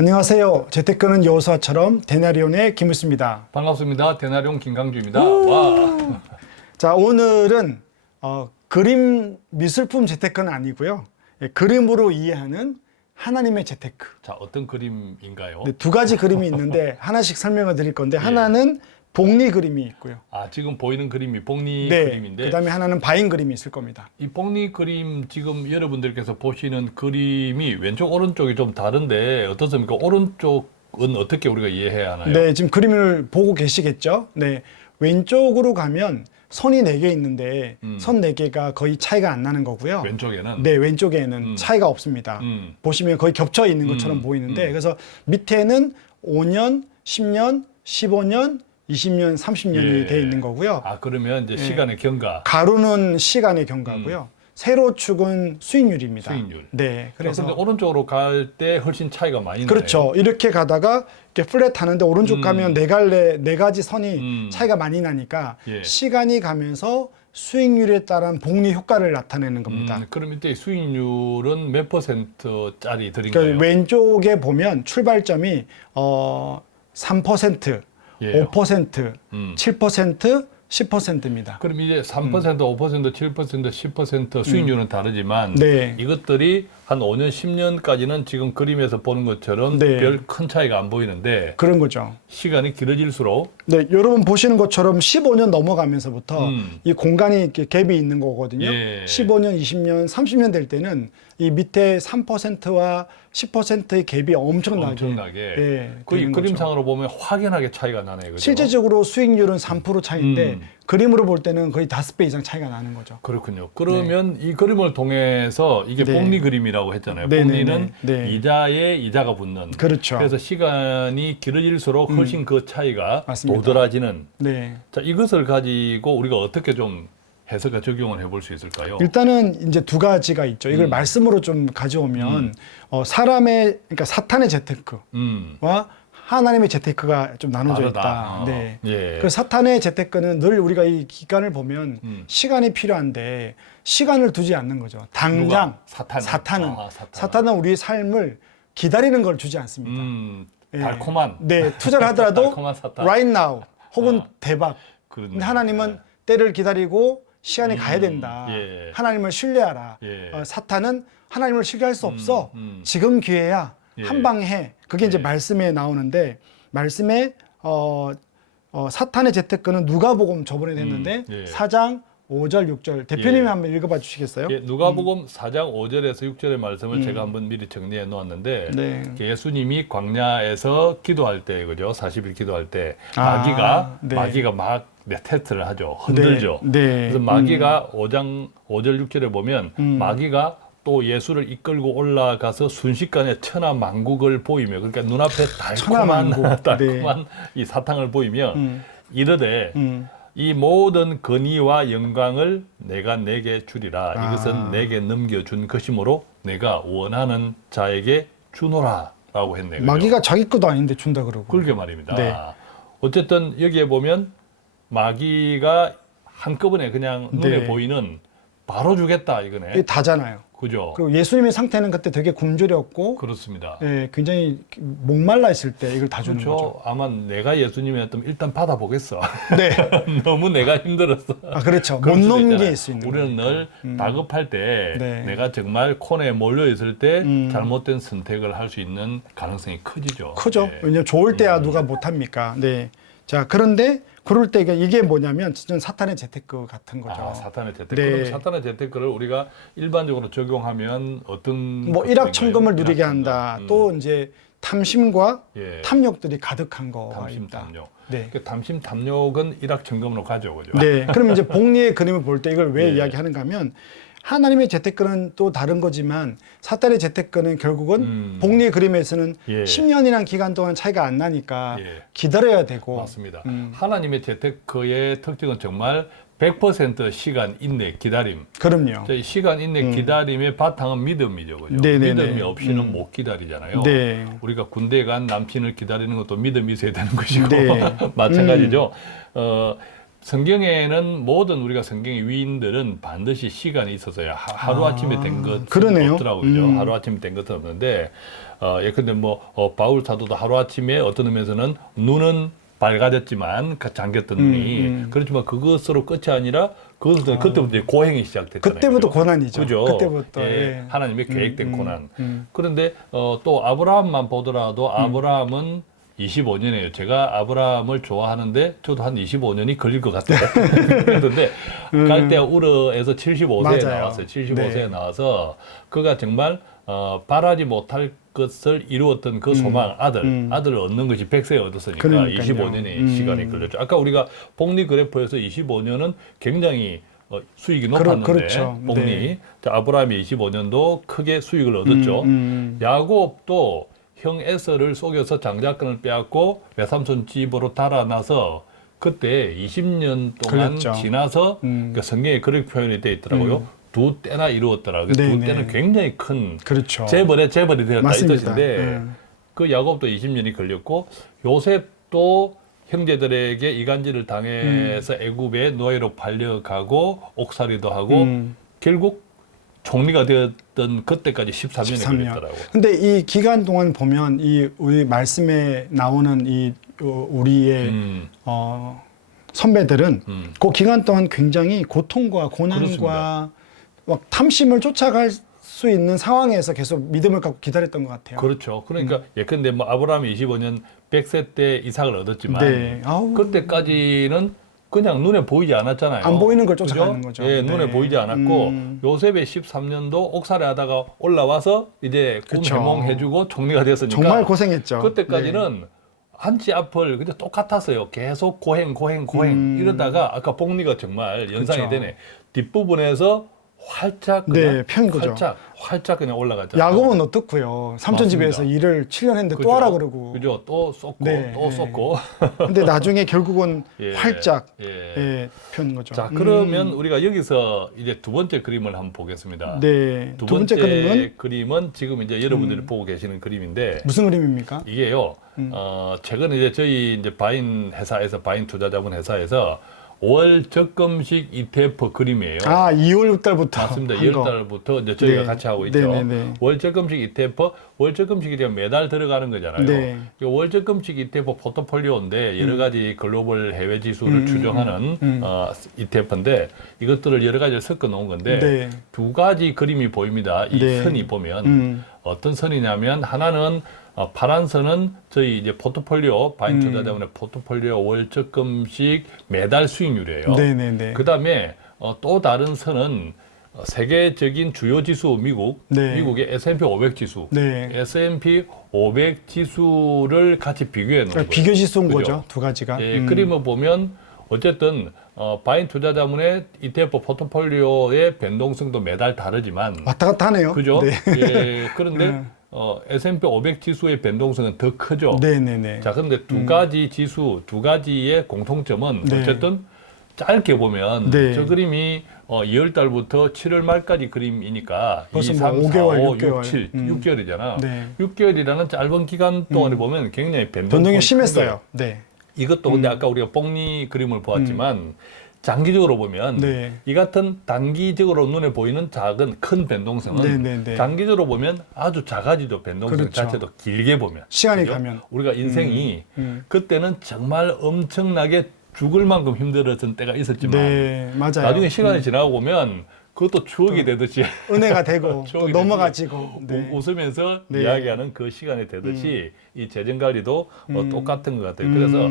안녕하세요. 재테크는 여호수아처럼 데나리온의 김우수입니다. 반갑습니다. 데나리온 김강주입니다. 와. 자, 오늘은 그림 미술품 재테크는 아니고요. 그림으로 이해하는 하나님의 재테크. 자, 어떤 그림인가요? 네, 두 가지 그림이 있는데 하나씩 설명을 드릴 건데 하나는 복리 그림이 있고요. 아, 지금 보이는 그림이 복리 네, 그림인데 그다음에 하나는 바인 그림이 있을 겁니다. 이 복리 그림 지금 여러분들께서 보시는 그림이 왼쪽 오른쪽이 좀 다른데 어떻습니까? 오른쪽은 어떻게 우리가 이해해야 하나요? 네, 지금 그림을 보고 계시겠죠? 네, 왼쪽으로 가면 선이 4개 있는데 선 4개가 거의 차이가 안 나는 거고요. 왼쪽에는 네, 왼쪽에는 차이가 없습니다. 보시면 거의 겹쳐 있는 것처럼 보이는데 그래서 밑에는 5년, 10년, 15년, 20년, 30년이 예. 되어 있는 거고요. 아, 그러면 이제 시간의 경과. 가로는 시간의 경과고요. 세로축은 수익률입니다. 수익률. 네, 그래서 그래서 오른쪽으로 갈 때 훨씬 차이가 많이 나요. 그렇죠. 이렇게 가다가 이렇게 플랫 하는데 오른쪽 가면 네 가지 선이 차이가 많이 나니까 예. 시간이 가면서 수익률에 따른 복리 효과를 나타내는 겁니다. 그럼 이때 수익률은 몇 %짜리 들인가요? 그러니까 왼쪽에 보면 출발점이 3%, 예. 5%, 7%, 10%입니다. 그럼 이제 3%, 5%, 7%, 10% 수익률은 다르지만 네. 이것들이 한 5년, 10년까지는 지금 그림에서 보는 것처럼 네. 별 큰 차이가 안 보이는데 그런 거죠. 시간이 길어질수록 네, 여러분 보시는 것처럼 15년 넘어가면서부터 이 공간이 이렇게 갭이 있는 거거든요. 예. 15년, 20년, 30년 될 때는 이 밑에 3%와 10%의 갭이 엄청나게 예, 그 되는 거죠. 그림상으로 보면 확연하게 차이가 나네요. 그죠? 실제적으로 수익률은 3% 차이인데 그림으로 볼 때는 거의 5배 이상 차이가 나는 거죠. 그렇군요. 그러면 이 그림을 통해서 이게 네. 복리 그림이라고 했잖아요. 네, 복리는 네, 네. 이자에 이자가 붙는. 그렇죠. 그래서 시간이 길어질수록 훨씬 그 차이가 맞습니다. 도드라지는. 네. 자, 이것을 가지고 우리가 어떻게 좀 해석과 적용을 해볼 수 있을까요? 일단은 이제 두 가지가 있죠. 이걸 말씀으로 좀 가져오면 사람의 그러니까 사탄의 재테크와 하나님의 재테크가 좀 나눠져 다르다. 있다. 네. 예. 그 사탄의 재테크는 늘 우리가 이 기간을 보면 시간이 필요한데 시간을 두지 않는 거죠. 당장 누가? 사탄은? 사탄은 아, 사탄은 우리의 삶을 기다리는 걸 주지 않습니다. 예. 달콤한. 네, 투자를 하더라도 달콤한 사탄. right now 혹은 대박. 그렇네. 근데 하나님은 때를 기다리고 시간이 가야 된다. 예. 하나님을 신뢰하라. 예. 사탄은 하나님을 신뢰할 수 없어. 지금 기회야. 예. 한 방에 해. 그게 이제 말씀에 나오는데 말씀에 사탄의 재테크는 누가복음 저번에 했는데 예. 4장 5절 6절 대표님이 예. 한번 읽어봐 주시겠어요? 예, 누가복음 4장 5절에서 6절의 말씀을 제가 한번 미리 정리해 놓았는데 네. 예수님이 광야에서 기도할 때 그죠? 40일 기도할 때 아, 네. 마귀가 막 테스트를 하죠. 흔들죠. 네. 네. 그래서 마귀가 5장 5절 6절에 보면 마귀가 또 예수를 이끌고 올라가서 순식간에 천하만국을 보이며 그러니까 눈앞에 천하만국. 달콤한 이 사탕을 보이며 이르되 이 모든 권위와 영광을 내가 내게 주리라. 이것은 내게 넘겨준 것이므로 내가 원하는 자에게 주노라라고 했네요. 마귀가 자기 것도 아닌데 준다 그러고. 그러게 말입니다. 네. 어쨌든 여기에 보면 마귀가 한꺼번에 그냥 눈에 네. 보이는 바로 주겠다 이거네. 이게 다잖아요. 그죠? 그리고 예수님의 상태는 그때 되게 굶주렸고 그렇습니다. 예, 굉장히 목말라 있을 때 이걸 다 주는 거죠. 그렇죠. 아마 내가 예수님이었다면 일단 받아보겠어. 네. 너무 내가 힘들었어. 아, 그렇죠. 못 그럴 수도 넘길 있잖아요. 수 있는 우리는 거니까. 늘 다급할 때 네. 내가 정말 코너에 몰려 있을 때 잘못된 선택을 할 수 있는 가능성이 커지죠. 크죠. 네. 왜냐면 좋을 때야 누가 못합니까? 네. 자, 그런데 그럴 때 이게 뭐냐면 진짜 사탄의 재테크 같은 거죠. 아, 사탄의 재테크. 네. 그럼 사탄의 재테크를 우리가 일반적으로 적용하면 어떤 뭐 것들인가요? 일확천금을 누리게 일확천금. 한다. 또 이제 탐심과 예. 탐욕들이 가득한 거가 탐심 있다. 탐욕. 네. 그 탐심 탐욕은 일확천금으로 가죠, 그죠? 네. 그럼 이제 복리의 그림을 볼 때 이걸 왜 예. 이야기하는가 하면 하나님의 재테크는 또 다른 거지만 사탄의 재테크는 결국은 복리의 그림에서는 예. 10년이라는 기간 동안 차이가 안 나니까 예. 기다려야 되고 맞습니다. 하나님의 재테크의 특징은 정말 100% 시간, 인내, 기다림. 그럼요. 이 시간, 인내, 기다림의 바탕은 믿음이죠, 그죠? 네네네. 믿음이 없이는 못 기다리잖아요. 네. 우리가 군대에 간 남친을 기다리는 것도 믿음이 있어야 되는 것이고 네. 마찬가지죠. 성경에는 모든 우리가 성경의 위인들은 반드시 시간이 있어서야 하루아침에 된 것은 그러네요. 없더라고요. 그죠? 하루아침에 된 것은 없는데 예컨대 바울 사도도 하루아침에 어떤 의미에서는 눈은 밝아졌지만 잠겼던 눈이 그렇지만 그것으로 끝이 아니라 그때부터 이제 고행이 시작됐잖아요. 그때부터 그죠? 고난이죠. 그죠? 그때부터 예, 하나님의 계획된 고난. 그런데 그런데 또 아브라함만 보더라도 아브라함은 25년이에요. 제가 아브라함을 좋아하는데 저도 한 25년이 걸릴 것 같아요. 그런데 갈대아 우르에서 75세에 맞아요. 나왔어요. 75세에 네. 나와서 그가 정말 바라지 못할 것을 이루었던 그 소망, 아들을 얻는 것이 100세에 얻었으니까 그러니까요. 25년의 시간이 걸렸죠. 아까 우리가 복리 그래프에서 25년은 굉장히 수익이 높았는데 그렇죠. 복리. 네. 자, 아브라함이 25년도 크게 수익을 얻었죠. 야곱도 형 에서를 속여서 장자권을 빼앗고 외삼촌 집으로 달아나서 그때 20년 동안 그랬죠. 지나서 그 성경에 그렇게 표현이 되어 있더라고요. 두 때나 이루었더라. 두 네네. 때는 굉장히 큰 그렇죠. 재벌이 되었다 이 맞습니다. 뜻인데 그 야곱도 20년이 걸렸고 요셉도 형제들에게 이간질을 당해서 애굽에 노예로 팔려가고 옥살이도 하고 결국 총리가 되었던 그때까지 13년이 걸렸더라고요. 근데 이 기간 동안 보면 이 우리 말씀에 나오는 이 우리의 선배들은 그 기간 동안 굉장히 고통과 고난과 그렇습니다. 막 탐심을 쫓아갈 수 있는 상황에서 계속 믿음을 갖고 기다렸던 것 같아요. 그렇죠. 그러니까 예컨대 아브라함이 25년 100세 때 이삭을 얻었지만 네. 아우. 그때까지는 그냥 눈에 보이지 않았잖아요. 안 보이는 걸 쫓아가는 그죠? 거죠. 예, 네. 눈에 보이지 않았고 요셉의 13년도 옥살이 하다가 올라와서 이제 꿈 그쵸. 해몽해주고 총리가 됐으니까 정말 고생했죠. 그때까지는 한치 앞을 그냥 똑같았어요. 계속 고행 이러다가 아까 복리가 정말 연상이 그쵸. 되네. 뒷부분에서 활짝 네, 그냥 편 거죠. 활짝 그냥 올라갔잖아요. 야곱은 어떻고요? 삼촌 집에서 일을 7년 했는데 그죠? 또 하라 그러고. 그죠? 또 쏟고 네, 또 네. 쏟고. 근데 나중에 결국은 예, 활짝 예. 편 거죠. 자, 그러면 우리가 여기서 이제 두 번째 그림을 한번 보겠습니다. 네. 두 두 번째 그림은 지금 이제 여러분들이 보고 계시는 그림인데 무슨 그림입니까? 이게요. 최근에 이제 저희 이제 바인 투자자본 회사에서 월 적금식 ETF 그림이에요. 아, 2월 달부터. 맞습니다. 한 2월 거. 달부터 이제 저희가 네. 같이 하고 있죠. 네네네. 월적금식 ETF, 월적금식이 되면 매달 들어가는 거잖아요. 네. 이 월적금식 ETF 포트폴리오인데 여러 가지 글로벌 해외 지수를 추정하는 ETF인데 이것들을 여러 가지를 섞어 놓은 건데 네. 두 가지 그림이 보입니다. 이 네. 선이 보면 어떤 선이냐면 하나는 파란 선은 저희 이제 포트폴리오 바인 투자자본의 포트폴리오 월적금식 매달 수익률이에요. 네네네. 그다음에 또 다른 선은 세계적인 주요 지수 네. 미국의 S&P 500 지수, 네. S&P 500 지수를 같이 비교해 놓은 거예요. 비교 지수인 그죠? 거죠, 두 가지가. 예, 그림을 보면 어쨌든 바인 투자자문의 ETF 포트폴리오의 변동성도 매달 다르지만 왔다 갔다 하네요. 그죠? 네. 예, 그런데 S&P 500 지수의 변동성은 더 크죠. 네네네. 자, 그런데 두 가지 지수, 두 가지의 공통점은 네. 어쨌든 짧게 보면 네. 저 그림이 2월 달부터 7월 말까지 그림이니까 2, 벌써 3, 뭐 4, 5개월, 5, 6개월. 6, 7, 6개월이잖아. 네. 6개월이라는 짧은 기간 동안에 보면 굉장히 변동이 심했어요. 네. 이것도 근데 아까 우리가 뽕리 그림을 보았지만 장기적으로 보면 네. 이 같은 단기적으로 눈에 보이는 큰 변동성은 네네네. 장기적으로 보면 아주 작아지죠. 변동성 그렇죠. 자체도 길게 보면. 시간이 그죠? 가면. 우리가 인생이 그때는 정말 엄청나게 죽을 만큼 힘들었던 때가 있었지만 네, 맞아요. 나중에 시간이 지나고 보면 그것도 추억이 되듯이 은혜가 되고 또 추억이 넘어가지고. 네. 웃으면서 네. 이야기하는 그 시간이 되듯이 이 재정 관리도 똑같은 것 같아요. 그래서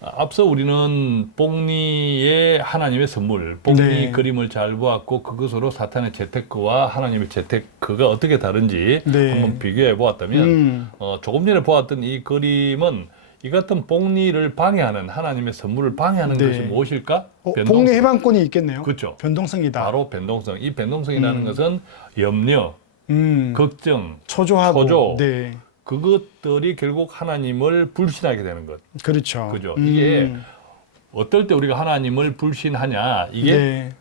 앞서 우리는 복리의 하나님의 선물, 복리 네. 그림을 잘 보았고 그것으로 사탄의 재테크와 하나님의 재테크가 어떻게 다른지 네. 한번 비교해 보았다면 조금 전에 보았던 이 그림은 이 같은 복리를 방해하는 하나님의 선물을 방해하는 네. 것이 무엇일까? 복리 해방권이 있겠네요. 그렇죠. 변동성이다. 바로 변동성. 이 변동성이라는 것은 염려, 걱정, 초조하고. 초조. 네. 그것들이 결국 하나님을 불신하게 되는 것. 그렇죠. 그죠? 이게 어떨 때 우리가 하나님을 불신하냐? 이게 네.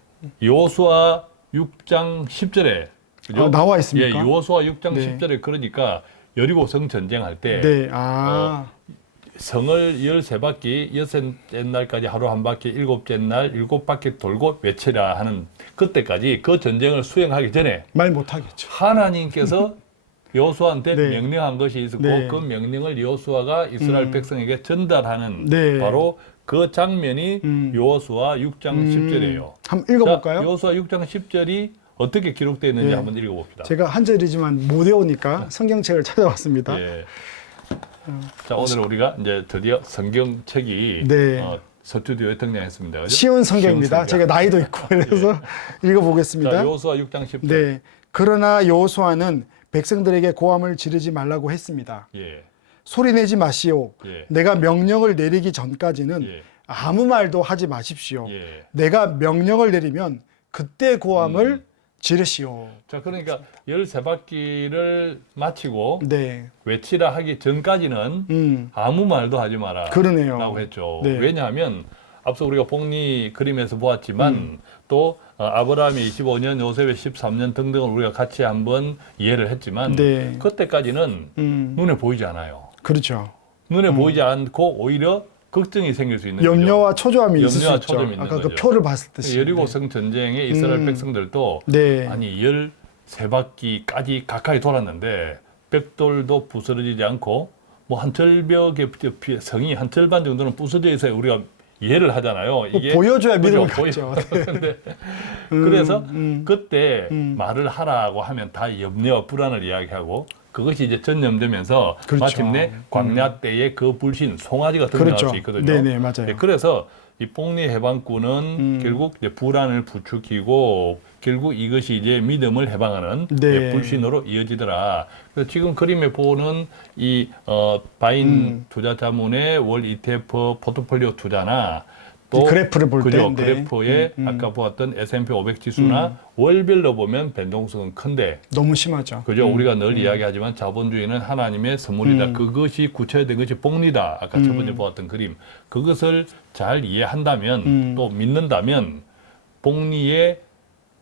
여호수아 6장 10절에 그죠? 나와 있습니까? 예, 여호수아 6장 네. 10절에 그러니까 여리고성 전쟁할 때 네. 성을 13바퀴, 여섯째 날까지 하루 한 바퀴, 일곱째 날 7바퀴 돌고 외치라 하는 그때까지 그 전쟁을 수행하기 전에 말 못하겠죠. 하나님께서 여호수아한테 네. 명령한 것이 있었고 네. 그 명령을 여호수아가 이스라엘 백성에게 전달하는 네. 바로 그 장면이 여호수아 6장 10절이에요. 한번 읽어볼까요? 여호수아 6장 10절이 어떻게 기록되어 있는지 네. 한번 읽어봅시다. 제가 한 절이지만 못 외우니까 성경책을 찾아왔습니다. 예. 자, 오늘 우리가 이제 드디어 성경책이 네. 서투디오에 등장했습니다. 그죠? 쉬운 성경입니다. 쉬운 성경. 제가 나이도 있고 그래서 읽어보겠습니다. 자, 여호수아 6장 10절. 네. 그러나 여호수아는 백성들에게 고함을 지르지 말라고 했습니다. 예. 소리내지 마시오. 예. 내가 명령을 내리기 전까지는 예. 아무 말도 하지 마십시오. 예. 내가 명령을 내리면 그때 고함을 지르시오. 자, 그러니까 13바퀴를 마치고 네. 외치라 하기 전까지는 아무 말도 하지 마라. 그러네요. 라고 했죠. 네. 왜냐하면 앞서 우리가 복리 그림에서 보았지만 또 아브라함이 25년, 요셉의 13년 등등을 우리가 같이 한번 이해를 했지만 네. 그때까지는 눈에 보이지 않아요. 그렇죠. 눈에 보이지 않고 오히려 걱정이 생길 수 있는 염려와 초조함이 있을 수 염려와 있죠. 초조함이 있는 아까 그 거죠. 표를 봤을 때. 거죠. 여리고성 전쟁에 이스라엘 백성들도 네. 아니 13바퀴까지 가까이 돌았는데 벽돌도 부스러지지 않고 뭐 한 절벽의 성이 한 절반 정도는 부서져 있어야 우리가 이해를 하잖아요. 이게 보여줘야 믿음을 그죠? 갖죠. 네. 근데 그래서 그때 말을 하라고 하면 다 염려와 불안을 이야기하고 그것이 이제 전염되면서 그렇죠. 마침내 광야 때의 그 불신, 송아지가 등장할 그렇죠. 수 있거든요. 네네, 맞아요. 네, 그래서 이 복리 해방군은 결국 이제 불안을 부추기고 결국 이것이 이제 믿음을 해방하는 네. 불신으로 이어지더라. 그래서 지금 그림에 보는 이 바인 투자 자문의 월 ETF 포트폴리오 투자나 또 이 그래프를 볼 그죠? 때, 네. 그래프에 아까 보았던 S&P 500 지수나 월별로 보면 변동성은 큰데 너무 심하죠. 그죠? 우리가 늘 이야기하지만 자본주의는 하나님의 선물이다. 그것이 구체화된 것이 복리다. 아까 첫 번째 보았던 그림. 그것을 잘 이해한다면 또 믿는다면 복리의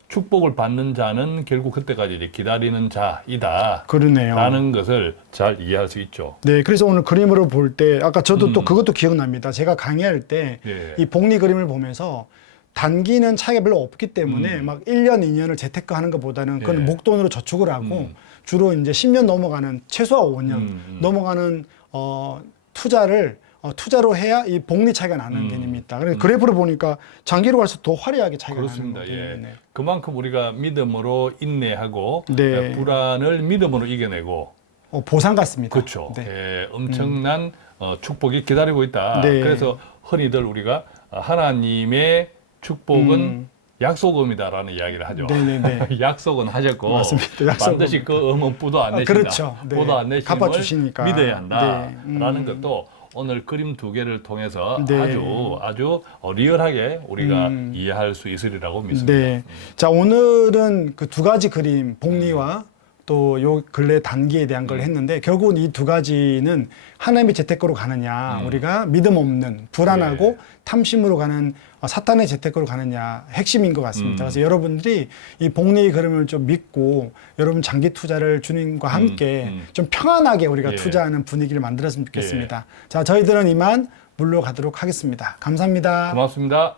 축복을 받는 자는 결국 그때까지 이제 기다리는 자이다. 그러네요. 라는 것을 잘 이해할 수 있죠. 네, 그래서 오늘 그림으로 볼 때 아까 저도 또 그것도 기억납니다. 제가 강의할 때 이 예. 복리 그림을 보면서 단기는 차이가 별로 없기 때문에 막 1년, 2년을 재테크 하는 것보다는 그건 예. 목돈으로 저축을 하고 주로 이제 10년 넘어가는 최소한 5년 넘어가는 투자를 투자로 해야 이 복리 차이가 나는 개념이 있다. 그래서 그래프를 보니까 장기로 갈수록 더 화려하게 차이가 그렇습니다. 나는 거예요. 예. 그만큼 우리가 믿음으로 인내하고 네. 불안을 믿음으로 이겨내고 보상 같습니다. 그렇죠. 네. 예, 엄청난 축복이 기다리고 있다. 네. 그래서 흔히들 우리가 하나님의 축복은 약속음이다라는 이야기를 하죠. 네네네. 약속은 하셨고 맞습니다. 약속음. 반드시 그 음은 뿌도 안 내신다. 그렇죠. 네. 뿌도 안 내심을 갚아주시니까. 믿어야 한다라는 네. 것도 오늘 그림 두 개를 통해서 네. 아주 리얼하게 우리가 이해할 수 있으리라고 믿습니다. 네. 자, 오늘은 그 두 가지 그림, 복리와 또 요 근래 단기에 대한 걸 했는데 결국은 이 두 가지는 하나님의 재테크로 가느냐, 우리가 믿음 없는 불안하고 네. 탐심으로 가는 사탄의 재테크로 가느냐 핵심인 것 같습니다. 그래서 여러분들이 이 복리의 그림을 좀 믿고 여러분 장기 투자를 주님과 함께 좀 평안하게 우리가 예. 투자하는 분위기를 만들었으면 좋겠습니다. 자, 저희들은 이만 물러가도록 하겠습니다. 감사합니다. 고맙습니다.